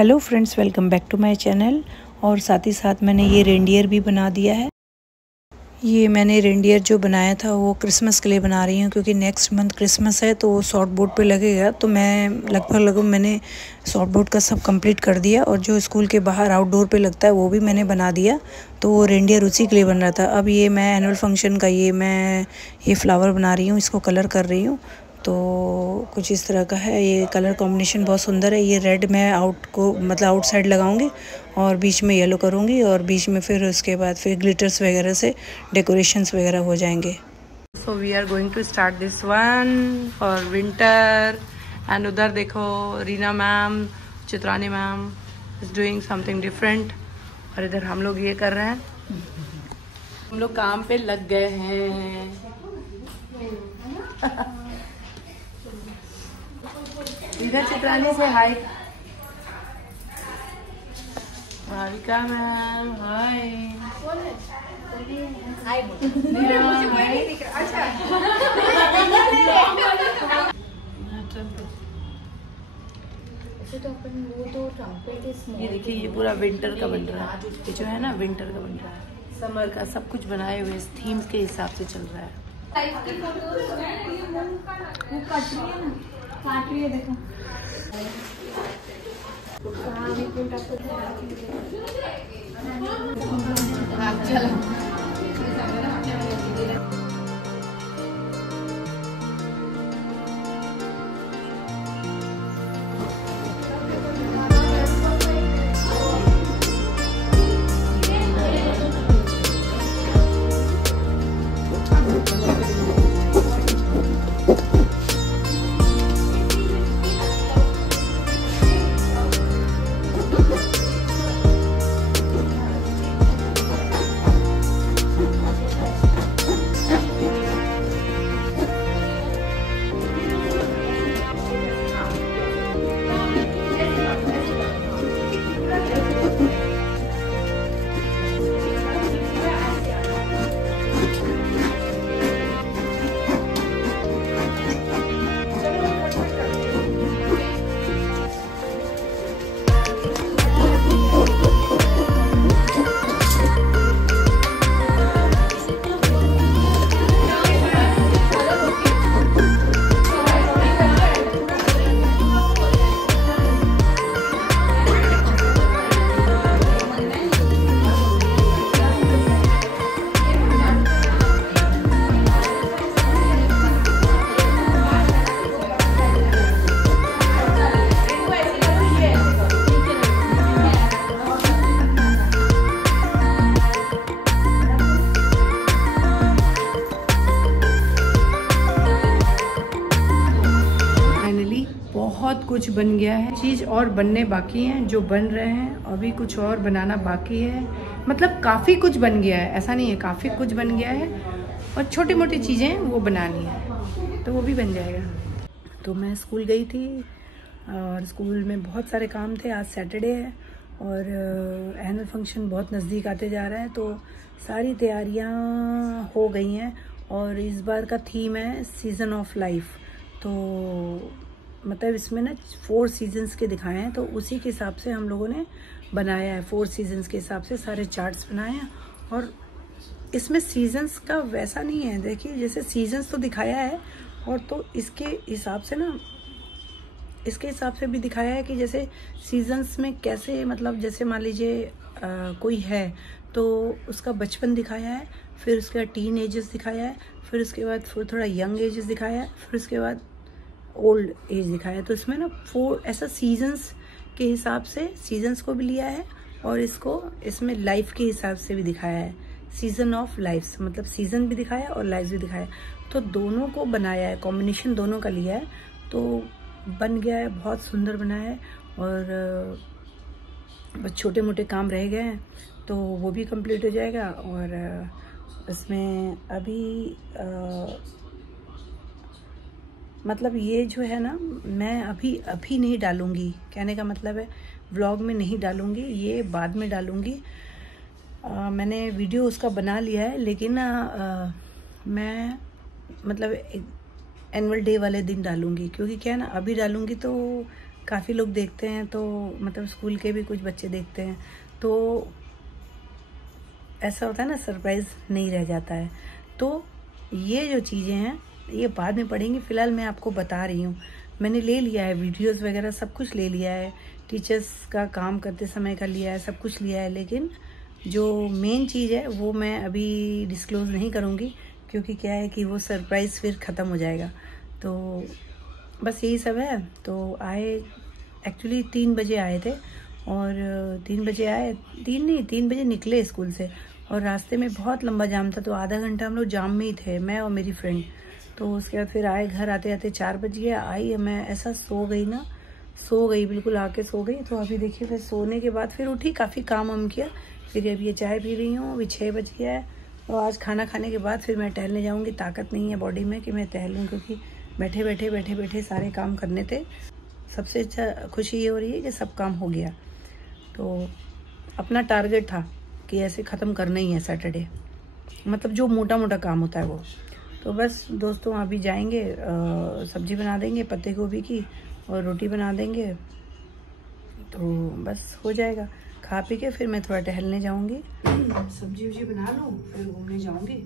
Hello friends, welcome back to my channel. और साथ ही साथ मैंने ये रेंडियर भी बना दिया है। ये मैंने रेंडियर जो बनाया था वो क्रिसमस के लिए बना रही हूँ, क्योंकि नेक्स्ट मंथ क्रिसमस है तो सॉफ्ट बोर्ड पे लगेगा। तो मैं लगभग मैंने सॉफ्ट बोर्ड का सब कंप्लीट कर दिया, और जो स्कूल के बाहर आउटडोर पे लगता है वो भी मैंने बना दिया। तो वो रेंडियर उसी के लिए बन रहा था। अब ये मैं एनुअल फंक्शन का ये फ्लावर बना रही हूँ, इसको कलर कर रही हूँ। तो कुछ इस तरह का है। ये कलर कॉम्बिनेशन बहुत सुंदर है। ये रेड मैं आउट साइड लगाऊंगी और बीच में येलो करूंगी, और बीच में फिर उसके बाद फिर ग्लिटर्स वगैरह से डेकोरेशंस वगैरह हो जाएंगे। So we are going to start this one for winter. And उधर देखो Reena ma'am, Chitrani ma'am is doing something different. और इधर हम लोग ये कर रहे हैं, हम लोग काम पे लग गए हैं। इधर चित्रानी से हाय। Bhavika ma'am hi. ये देखिए, ये पूरा विंटर का बन रहा है। ये जो है ना विंटर का बन रहा है, समर का सब कुछ बनाए हुए इस थीम के हिसाब से चल रहा है। काट रही है, देखो। बहुत कुछ बन गया है। चीज़ और बनने बाकी हैं, जो बन रहे हैं। अभी कुछ और बनाना बाकी है। मतलब काफ़ी कुछ बन गया है, ऐसा नहीं है, काफ़ी कुछ बन गया है। और छोटी मोटी चीज़ें वो बनानी है, तो वो भी बन जाएगा। तो मैं स्कूल गई थी और स्कूल में बहुत सारे काम थे। आज सैटरडे है और एनुअल फंक्शन बहुत नज़दीक आते जा रहा है, तो सारी तैयारियां हो गई हैं। और इस बार का थीम है सीज़न ऑफ लाइफ। तो मतलब इसमें ना 4 सीजन्स के दिखाए हैं, तो उसी के हिसाब से हम लोगों ने बनाया है। 4 सीजन्स के हिसाब से सारे चार्ट्स बनाए हैं। और इसमें सीजन्स का वैसा नहीं है, देखिए जैसे सीजन्स तो दिखाया है, और तो इसके हिसाब से ना, इसके हिसाब से भी दिखाया है कि जैसे सीजन्स में कैसे, मतलब जैसे मान लीजिए कोई है तो उसका बचपन दिखाया है, फिर उसके बाद टीन एजेस दिखाया है, फिर उसके बाद फिर थोड़ा यंग एजेस दिखाया है, फिर उसके बाद ओल्ड एज दिखाया है। तो इसमें ना 4 ऐसा सीजन्स के हिसाब से सीजन्स को भी लिया है, और इसमें लाइफ के हिसाब से भी दिखाया है। सीजन ऑफ लाइफ मतलब सीजन भी दिखाया है और लाइफ भी दिखाया है। तो दोनों को बनाया है, कॉम्बिनेशन दोनों का लिया है, तो बन गया है। बहुत सुंदर बना है। और बस छोटे मोटे काम रह गए हैं, तो वो भी कंप्लीट हो जाएगा। और इसमें अभी मतलब ये जो है ना, मैं अभी नहीं डालूंगी, कहने का मतलब है व्लॉग में नहीं डालूंगी, ये बाद में डालूंगी। मैंने वीडियो उसका बना लिया है, लेकिन मैं मतलब एनुअल डे वाले दिन डालूंगी, क्योंकि क्या है ना, अभी डालूंगी तो काफ़ी लोग देखते हैं, तो मतलब स्कूल के भी कुछ बच्चे देखते हैं, तो ऐसा होता है ना, सरप्राइज़ नहीं रह जाता है। तो ये जो चीज़ें हैं ये बाद में पढ़ेंगी, फ़िलहाल मैं आपको बता रही हूँ। मैंने ले लिया है वीडियोस वगैरह, सब कुछ ले लिया है, टीचर्स का काम करते समय का लिया है, सब कुछ लिया है, लेकिन जो मेन चीज़ है वो मैं अभी डिस्क्लोज़ नहीं करूँगी, क्योंकि क्या है कि वो सरप्राइज़ फिर ख़त्म हो जाएगा। तो बस यही सब है। तो आए, एक्चुअली 3 बजे आए थे, और 3 बजे आए, 3 बजे निकले स्कूल से, और रास्ते में बहुत लंबा जाम था, तो आधा घंटा हम लोग जाम में ही थे, मैं और मेरी फ्रेंड। तो उसके बाद फिर आए, घर आते आते 4 बज गया। आई मैं ऐसा सो गई ना, सो गई, बिल्कुल आके सो गई। तो अभी देखिए, फिर सोने के बाद फिर उठी, काफ़ी काम वाम किया, फिर अभी ये चाय पी रही हूँ। अभी 6 बज गया है, और आज खाना खाने के बाद फिर मैं टहलने जाऊँगी। ताकत नहीं है बॉडी में कि मैं टहलूँ, क्योंकि बैठे बैठे सारे काम करने थे। सबसे अच्छा खुशी ये हो रही है कि सब काम हो गया। तो अपना टारगेट था कि ऐसे ख़त्म करना ही है सैटरडे, मतलब जो मोटा मोटा काम होता है वो। तो बस दोस्तों, अभी जाएंगे, सब्जी बना देंगे पत्ते गोभी की, और रोटी बना देंगे, तो बस हो जाएगा। खा पी के फिर मैं थोड़ा टहलने जाऊंगी, सब्जी वब्जी बना लूँ, फिर घूमने जाऊंगी।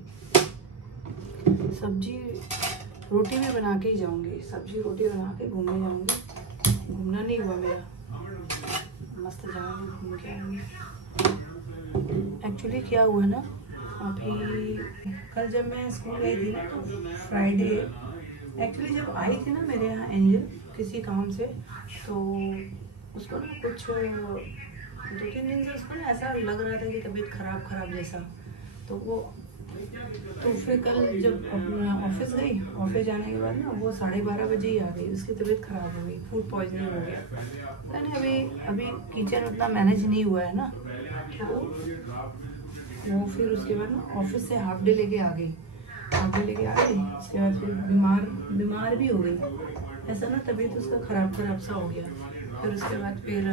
सब्जी रोटी भी बना के ही जाऊंगी, सब्जी रोटी बना के घूमने जाऊंगी। घूमना नहीं हुआ मेरा, मस्त जाऊंगी, घूम के आऊंगी। एक्चुअली क्या हुआ ना, अभी कल जब मैं स्कूल गई थी ना, तो फ्राइडे, एक्चुअली जब आई थी ना मेरे यहाँ एंजल किसी काम से, तो उसको ना कुछ 2-3 दिन से उसको ना ऐसा लग रहा था कि तबीयत खराब जैसा। तो फिर कल जब ऑफिस गई, ऑफिस जाने के बाद ना वो 12:30 बजे ही आ गई, उसकी तबीयत खराब हो गई, फूड पॉइजनिंग हो गया। यानी अभी किचन उतना मैनेज नहीं हुआ है ना, तो वो फिर उसके बाद ना ऑफिस से हाफ डे लेके आ गई। उसके बाद फिर बीमार भी हो गई, ऐसा ना तबीयत उसका खराब सा हो गया। फिर उसके बाद फिर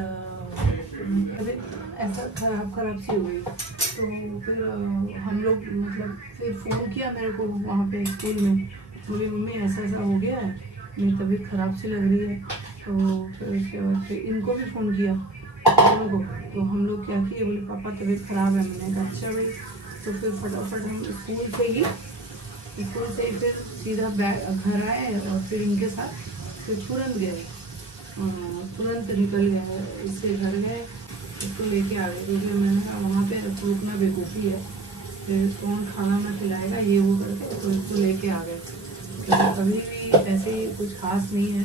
अभी ऐसा खराब सी हो गई। तो फिर हम लोग मतलब फिर फ़ोन किया मेरे को वहाँ पे स्कूल में, बोली मम्मी ऐसा हो गया है, मेरी तबीयत खराब सी लग रही है। तो फिर उसके बाद फिर इनको भी फ़ोन किया दोनों को। तो हम लोग क्या किए, बोले पापा तबीयत ख़राब है। मैंने कहा अच्छा भाई। तो फिर फटाफट हम स्कूल से ही फिर सीधा घर आए, और फिर इनके साथ फिर तुरंत निकल गए, इसके घर गए, इसको लेके आ गए, क्योंकि मैंने कहा वहाँ पे रुकना बेवकूफ़ी है, फिर कौन खाना ना खिलाएगा, ये वो करके तो इसको लेके आ गए। तो अभी भी ऐसे ही कुछ खास नहीं है,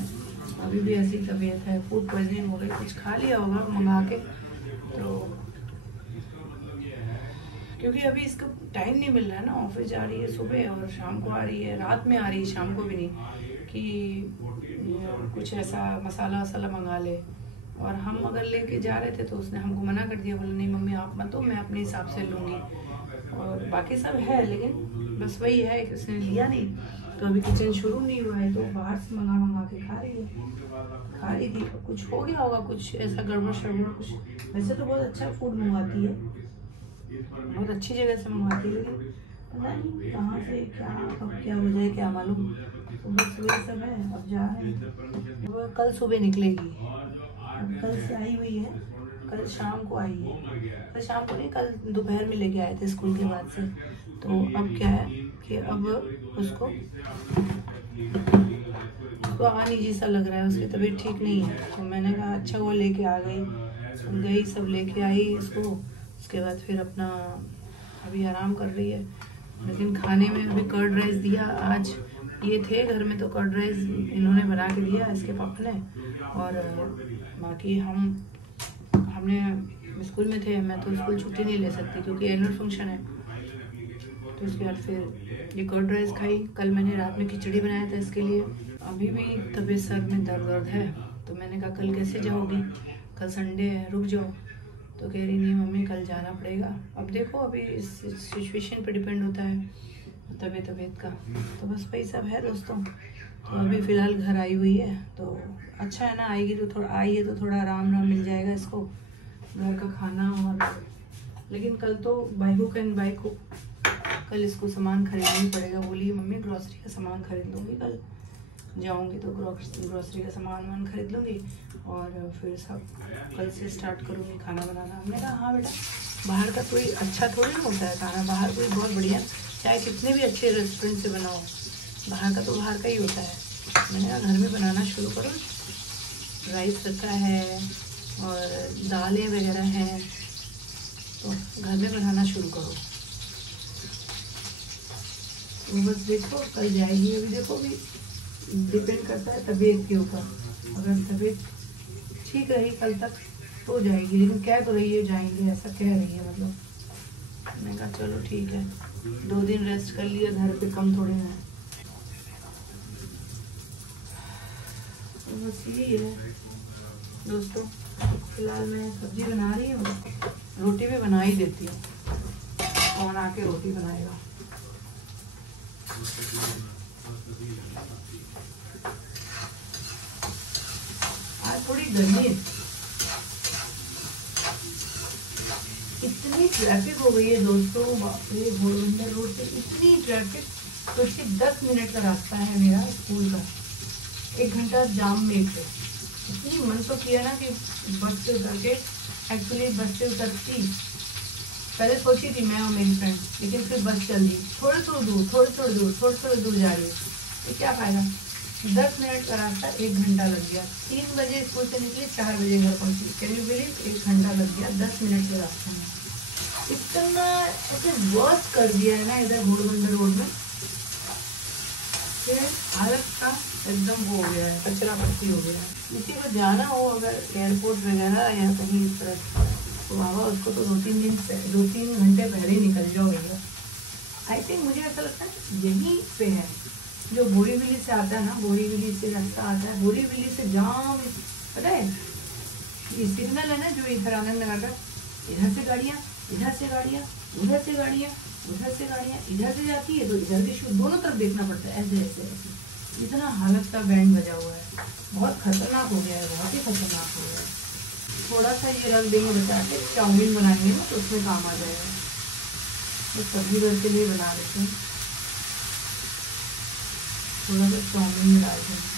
अभी भी ऐसी तबीयत है, फूड पॉइजनिंग हो गई, कुछ खा लिया होगा मंगा के। तो क्योंकि अभी इसका टाइम नहीं मिल रहा है ना, ऑफिस जा रही है सुबह और शाम को आ रही है, रात में आ रही है, शाम को भी नहीं, कि कुछ ऐसा मसाला वसाला मंगा ले। और हम अगर लेके जा रहे थे तो उसने हमको मना कर दिया, बोला नहीं मम्मी आप मत दो, मैं अपने हिसाब से लूँगी। और बाकी सब है, लेकिन बस वही है कि उसने लिया नहीं। तो अभी किचन शुरू नहीं हुआ है, तो बाहर से मंगा के खा रही थी। कुछ हो गया होगा, कुछ ऐसा गड़बड़ शड़बड़ कुछ। वैसे तो बहुत अच्छा फूड मंगवाती है, बहुत अच्छी जगह से मंगवाती है, लेकिन पता नहीं कहाँ से क्या हो जाए क्या मालूम। तो बस वही सब है। अब जा रहे हैं, वो कल सुबह निकलेगी। अब कल से आई हुई है, कल शाम को आई है, कल शाम को नहीं, कल दोपहर में लेके आए थे स्कूल के बाद से। तो अब क्या है कि अब उसको अनईजी सा लग रहा है, उसकी तबीयत ठीक नहीं है। तो मैंने कहा अच्छा वो लेके आ गई, सब लेके आई इसको। उसके बाद फिर अपना अभी आराम कर रही है। लेकिन खाने में अभी कर्ड राइस दिया आज, ये थे घर में, तो कर्ड राइस इन्होंने बना के दिया इसके पापा ने। और बाकी हमने स्कूल में थे, मैं तो स्कूल छुट्टी नहीं ले सकती क्योंकि एनुअल फंक्शन है। तो उसके बाद फिर ये कर्ड राइस खाई। कल मैंने रात में खिचड़ी बनाया था इसके लिए। अभी भी तबीयत सर में दर्द है, तो मैंने कहा कल कैसे जाओगी, कल संडे है, रुक जाओ। तो कह रही नहीं मम्मी कल जाना पड़ेगा। अब देखो, अभी इस सिचुएशन पे डिपेंड होता है तबीयत का। तो बस वही सब है दोस्तों। तो अभी फ़िलहाल घर आई हुई है, तो अच्छा है ना, आई है तो थोड़ा आराम मिल जाएगा इसको, घर का खाना। और लेकिन कल तो बाई को कल इसको सामान खरीदना ही पड़ेगा। बोली मम्मी ग्रॉसरी का सामान खरीद लूँगी कल। जाऊंगी तो ग्रोसरी का सामान वामान खरीद लूँगी और फिर सब कल से स्टार्ट करूँगी खाना बनाना। हमने कहा हाँ बेटा, बाहर का कोई अच्छा थोड़ी ना होता है खाना, बाहर कोई बहुत बढ़िया, चाहे कितने भी अच्छे रेस्टोरेंट से बनाओ, बाहर का तो बाहर का ही होता है। मैंने कहा घर में बनाना शुरू करो, राइस रखा है और दालें वगैरह हैं, तो घर में बनाना शुरू करो। तो बस देखो कल जाएगी, अभी देखो भी डिपेंड करता है तबीयत के ऊपर। अगर तबीयत ठीक रही कल तक तो जाएगी, लेकिन कह तो रही है जाएंगे, ऐसा कह रही है मतलब। मैंने कहा चलो ठीक है, 2 दिन रेस्ट कर लिया, घर पे कम थोड़े हैं। तो बस यही है दोस्तों। फिलहाल मैं सब्जी बना रही हूँ, रोटी भी बना ही देती हूँ, कौन आके रोटी बनाएगा। आज थोड़ी गर्मी है, इतनी ट्रैफिक हो गई है दोस्तों, बाप रे, घोड़बंदर रोड पे इतनी ट्रैफिक। तो 10 मिनट का रास्ता है मेरा स्कूल का, 1 घंटा जाम में थे। इतनी मन तो किया ना कि बस से उतर के, एक्चुअली बस से उतरती पहले सोची थी मैं और मेरी फ्रेंड, लेकिन फिर बस चल दी थोड़े थोड़े दूर जा रही है, तो क्या फायदा। 10 मिनट का रास्ता 1 घंटा लग गया। 3 बजे स्कूल से निकली, 4 बजे घर पहुंची। कैन यू बिलीव, 1 घंटा लग गया 10 मिनट के रास्ते में। इतना ऐसे वर्क कर दिया है ना इधर घोड़बंदर रोड में, हालत का एकदम वो हो गया है, कचरा पट्टी हो गया है। किसी को जाना हो अगर एयरपोर्ट वगैरह या कहीं इस तरह, तो बाबा उसको तो 2-3 घंटे पहले ही निकल जाओ भैया। आई थिंक मुझे ऐसा लगता है यहीं पे है, जो बोरीवली से आता है ना, बोरीवली से रास्ता आता है, बोरीवली से जाम, पता है ये सिग्नल है ना जो इधर आनंद नगर का, इधर से गाड़ियाँ, इधर से गाड़ियाँ, उधर से गाड़ियाँ, उधर से गाड़ियाँ, इधर से जाती है तो इधर भी दोनों तरफ देखना पड़ता है, ऐसे ऐसे ऐसे। इतना हालत का बैंड बजा हुआ है, बहुत खतरनाक हो गया है, बहुत ही खतरनाक हो गया है। थोड़ा सा ये रख देंगे बचा के, चाउमीन बनाएंगे ना तो उसमें काम आ जाएगा। तो सब्जी भर के लिए बना लेते हैं, थोड़ा सा चाउमीन डाल देंगे।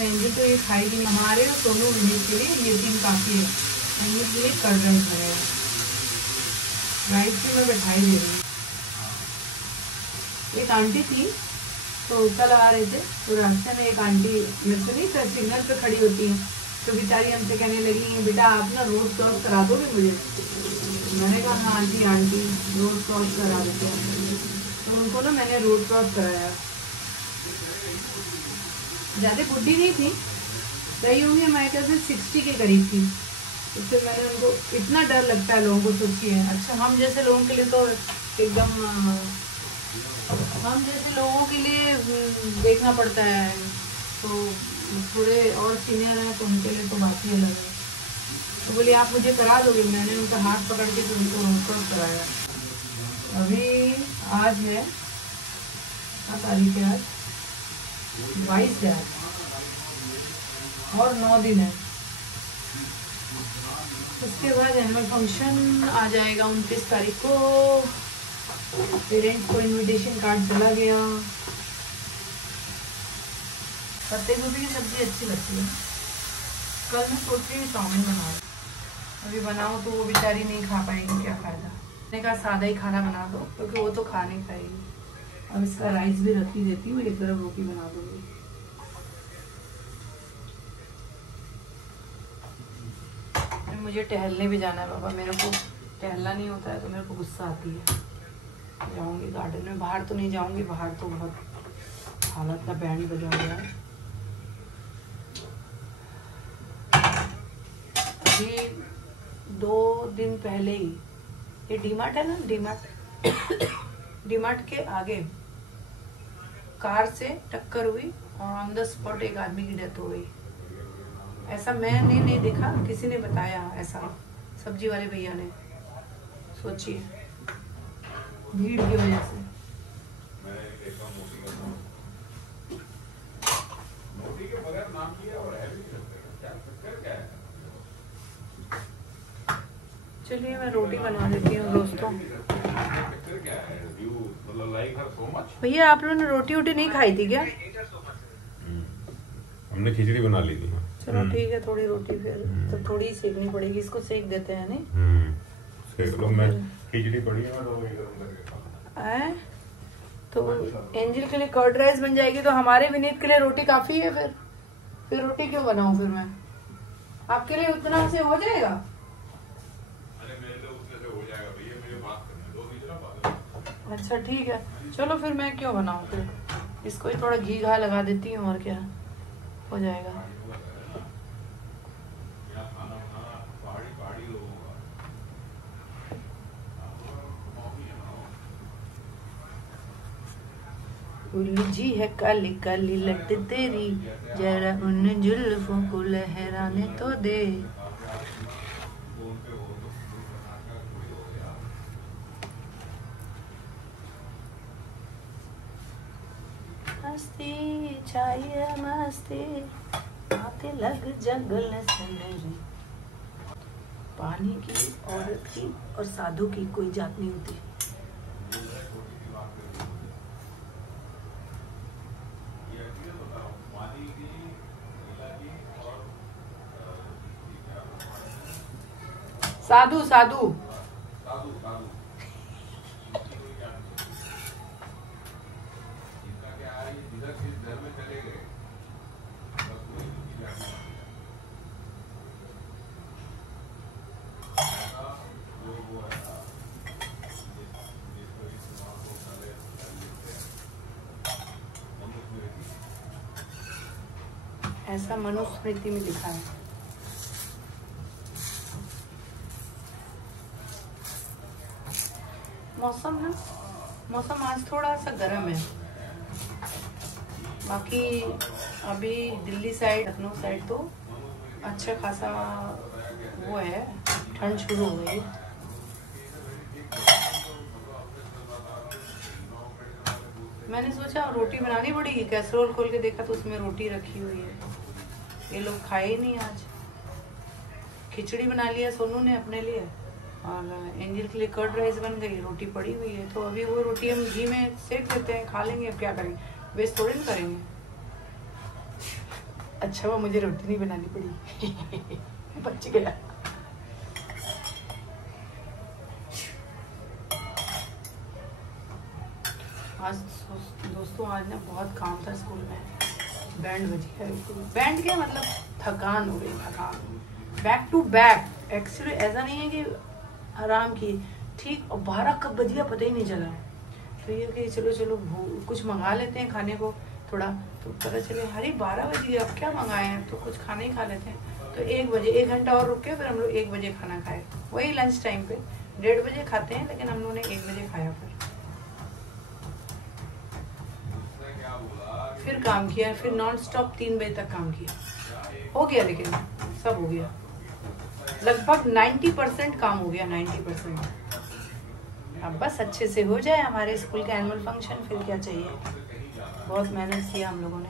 एंजल तो ये खाएगी नहीं, हमारे और सोनू विनीत के लिए ये 3 काफ़ी है। एंजल के लिए कर्ड राइस बनेगा, राइस भी मैं बैठाई दे रही हूँ। एक आंटी थी तो कल आ रहे थे, तो रास्ते में एक आंटी मेरे से नहीं सर सिग्नल पे खड़ी होती है, तो बेचारी हमसे कहने लगी बेटा आप ना रोड क्रॉस करा दोगे मुझे। मैंने कहा हाँ आंटी रोड क्रॉस करा देते हैं। तो उनको ना मैंने रोड क्रॉस कराया। ज़्यादा बुढ़ी नहीं थी, रही होंगी हमारे ख्याल से 60 के करीब थी। तो फिर मैंने उनको, इतना डर लगता है लोगों को, सोचिए। अच्छा हम जैसे लोगों के लिए तो एकदम, हम जैसे लोगों के लिए देखना पड़ता है, तो थोड़े और सीनियर हैं तो उनके लिए तो बात ही अलग है। तो बोले आप मुझे करा दोगे, मैंने उनका हाथ पकड़ के तो उनको रोड कराया। अभी आज है क्या तारीख है, आज 22 है और 9 दिन है। उसके बाद एनुअल फंक्शन आ जाएगा 29 तारीख को। पेरेंट्स को इनविटेशन कार्ड चला गया। पत्ते गोभी की सब्जी अच्छी लगती है। कल मैं सोच रही हूँ चाउमीन बनाऊँ, अभी बनाओ तो वो बेचारी नहीं खा पाएंगी, क्या फ़ायदा। मैंने कहा सादा ही खाना बना दो, क्योंकि वो तो खा नहीं पाएगी। अब इसका राइस भी रख ही देती हूँ, एक तरफ रोटी बना दूँगी। मुझे टहलने भी जाना है बाबा, मेरे को टहलना नहीं होता है तो मेरे को गुस्सा आती है। जाऊंगी गार्डन में, बाहर तो नहीं जाऊंगी, बाहर तो बहुत हालत का बैंड बजा हुआ है। अभी 2 दिन पहले ही ये डीमार्ट है ना, डीमार्ट के आगे कार से टक्कर हुई और ऑन द स्पॉट एक आदमी की डेथ हो गई। ऐसा मैंने नहीं देखा, किसी ने बताया ऐसा, सब्जी वाले भैया ने। सोचिए भीड़ की वजह से। चलिए मैं रोटी बना देती हूँ दोस्तों। भैया आप लोगों ने रोटी वोटी नहीं खाई थी क्या? हमने खिचड़ी बना ली थी। चलो ठीक है, थोड़ी रोटी फिर तो थोड़ी ही सेकनी पड़ेगी, इसको सेक देते हैं नहीं। सेक लो, मैं खिचड़ी पड़ी है मैं तो एंजल के लिए कर्ड राइस बन जाएगी, तो हमारे विनीत के लिए रोटी काफी है। फिर रोटी क्यों बनाऊं फिर मैं? आपके लिए उतना से हो जाएगा? अरे मेरे लिए उतने से हो जाएगा भैया, मेरी बात करने दो, इतना बात। अच्छा ठीक है, चलो फिर मैं क्यों बनाऊं, फिर इसको ही थोड़ा घी घा लगा देती हूँ और क्या हो जाएगा। उलझी है काली काली लट तेरी, जरा उन जुल्फों को लहराने तो दे। मस्ती चाहिए मस्ती, आते लग जंगल सनरी। पानी की, औरत की और साधु की कोई जात नहीं होती। साधु साधु ऐसा मनुस्मृति में लिखा है। मौसम आज थोड़ा सा गर्म है, बाकी अभी दिल्ली साइड, लखनऊ साइड तो अच्छा खासा वो है, ठंड शुरू हो गई। मैंने सोचा रोटी बनानी पड़ेगी, कैसरोल खोल के देखा तो उसमें रोटी रखी हुई है। ये लोग खाए ही नहीं आज। खिचड़ी बना लिया सोनू ने अपने लिए, और एंजल के लिए कर्ड राइस बन गई, रोटी पड़ी हुई है। तो अभी वो रोटी हम घी में सेक देते हैं, खा लेंगे। अब क्या करेंगे, वेस्ट थोड़ी ना करेंगे। अच्छा वो मुझे रोटी नहीं बनानी पड़ी। बच गया। आज दोस्तों आज ना बहुत काम था स्कूल में, बैंड बज गया। बैंड क्या मतलब, थकान हो गई, थकान बैक टू बैक। एक्चुअली ऐसा नहीं है कि आराम की, ठीक। और 12 कब बज गया पता ही नहीं चला। तो ये कि चलो कुछ मंगा लेते हैं खाने को थोड़ा, तो पता चले अरे 12 बज गया, अब क्या मंगाए हैं, तो कुछ खाना ही खा लेते हैं। तो 1 बजे 1 घंटा और रुक के फिर हम लोग 1 बजे खाना खाए, वही लंच टाइम पे। 1:30 बजे खाते हैं, लेकिन हम लोगों ने 1 बजे खाया। फिर काम किया, फिर नॉन स्टॉप 3 बजे तक काम किया। हो गया, लेकिन सब हो गया, लगभग 90% काम हो गया, 90%। अब बस अच्छे से हो जाए हमारे स्कूल का एनुअल फंक्शन, फिर क्या चाहिए। बहुत मेहनत किया हम लोगों ने।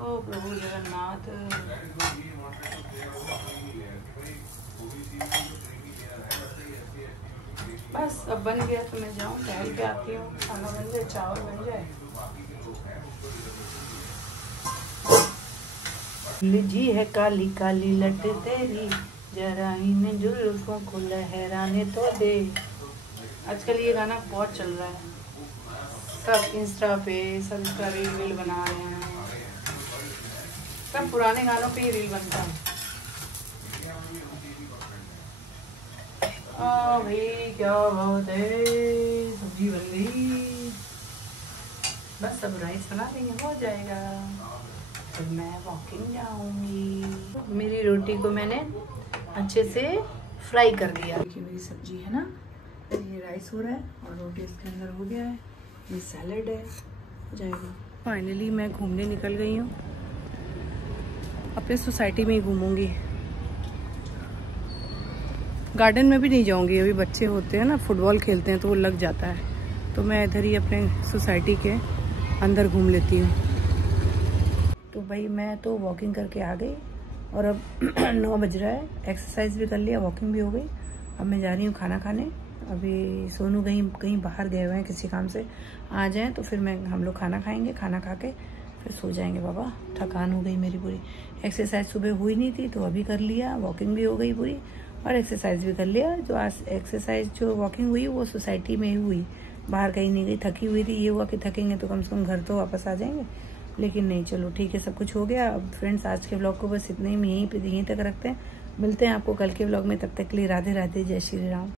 ओ प्रभु जगन्नाथ। बस अब बन गया तो मैं जाऊँ, टहल के आती हूँ। खाना बन जाए, चावल बन जाए। लिजी है काली काली लट तेरी, जरा इन जुल्फों को लहराने तो दे। आजकल ये गाना बहुत चल रहा है, सब इंस्टा पे, सब इसका रील बना रहे हैं। सब पुराने गानों पे ही रील बनता है। भाई क्या बात है, सब्जी बन गई। बस अब राइस बना देंगे, हो जाएगा। फिर मैं वॉकिंग जाऊंगी। मेरी रोटी को मैंने अच्छे से फ्राई कर दिया। देखिए मेरी सब्जी है ना, ये राइस हो रहा है और रोटी इसके अंदर हो गया है। ये सैलेड है, हो जाएगा। फाइनली मैं घूमने निकल गई हूँ, अपने सोसाइटी में ही घूमूंगी, गार्डन में भी नहीं जाऊंगी। अभी बच्चे होते हैं ना, फुटबॉल खेलते हैं तो वो लग जाता है, तो मैं इधर ही अपने सोसाइटी के अंदर घूम लेती हूँ। तो भाई मैं तो वॉकिंग करके आ गई और अब 9 बज रहा है। एक्सरसाइज भी कर लिया, वॉकिंग भी हो गई। अब मैं जा रही हूँ खाना खाने अभी सोनू कहीं बाहर गए हुए हैं किसी काम से, आ जाएं तो फिर हम लोग खाना खाएंगे, खाना खा के फिर सो जाएंगे। बाबा थकान हो गई मेरी पूरी, एक्सरसाइज सुबह हुई नहीं थी तो अभी कर लिया, वॉकिंग भी हो गई पूरी और एक्सरसाइज भी कर लिया। जो आज एक्सरसाइज जो वॉकिंग हुई वो सोसाइटी में ही हुई, बाहर कहीं नहीं गई। थकी हुई थी, ये हुआ कि थकेंगे तो कम से कम घर तो वापस आ जाएंगे, लेकिन नहीं, चलो ठीक है, सब कुछ हो गया। अब फ्रेंड्स आज के व्लॉग को बस इतने ही, यहीं तक रखते हैं। मिलते हैं आपको कल के व्लॉग में, तब तक के लिए राधे राधे, जय श्री राम।